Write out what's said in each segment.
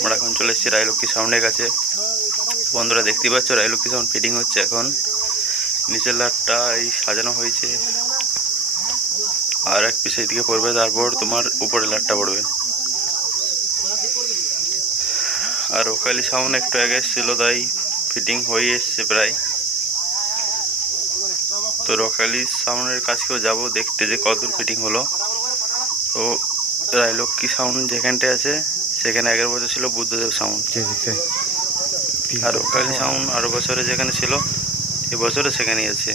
আমরা এখন চলে এসেছি রায়লক্ষ্মী সাউন্ডের কাছে। বন্ধুরা দেখতে পাচ্ছ রায়লক্ষ্মী সাউন্ড ফিটিং হচ্ছে এখন। নিচের লাটটা এই সাজানো হয়েছে। আর এক পিস দিকে পড়বে, তারপর তোমার উপরে লাটটা পড়বে। আর ওকালি সাউন্ড একটু আগে এসেছিল, তাই ফিটিং হয়ে এসছে প্রায়। তো রকালি সাউন্ডের কাছেও যাব দেখতে যে কতদূর ফিটিং হলো। তো রায়লক্ষ্মী সাউন্ড যেখানটা আছে সেখানে আগের বছর ছিল বুদ্ধদেব সাউন্ড আর ওকালি সাউন্ড আরও বছরে যেখানে ছিল এবছরে সেখানেই আছে।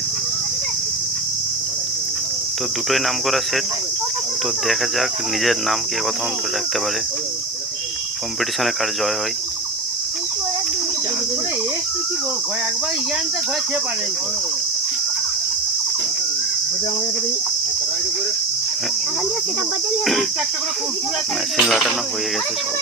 তো দুটোই নাম করা সেট তো দেখা যাক নিজের নাম কে কতক্ষণ ধরে রাখতে পারে। কম্পিটিশনে কার জয় হয়। মেশিন লাটানো হয়ে গেছে সব।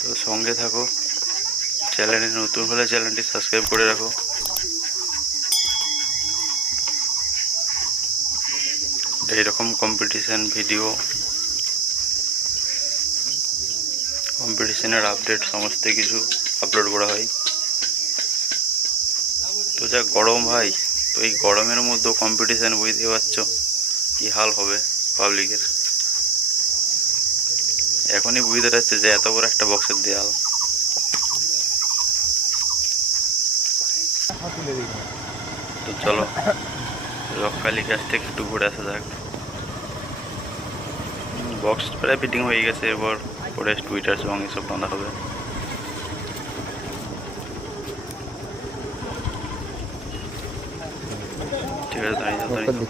তো সঙ্গে থাকো। চ্যানেলে নতুন হলে চ্যানেলটি সাবস্ক্রাইব করে রাখো। এইরকম কম্পিটিশান ভিডিও কম্পিটিশনের আপডেট সমস্ত কিছু আপলোড করা হয়। তো যা গরম ভাই, তো এই গরমের মধ্যেও কম্পিটিশান বুঝতে পারছ কি হাল হবে পাবলিকের এখনই বুঝতে পারছে যে এত বড় একটা বক্সের দেয়াল। তো চলো রক্ষালি কাছ থেকে একটু ঘুরে আসা যাক। বক্স প্রায় ফিটিং হয়ে গেছে, এবার পরে টুইটার এবং এসব বাঁধা হবে। ঠিক আছে দাঁড়িয়ে দাঁড়িয়ে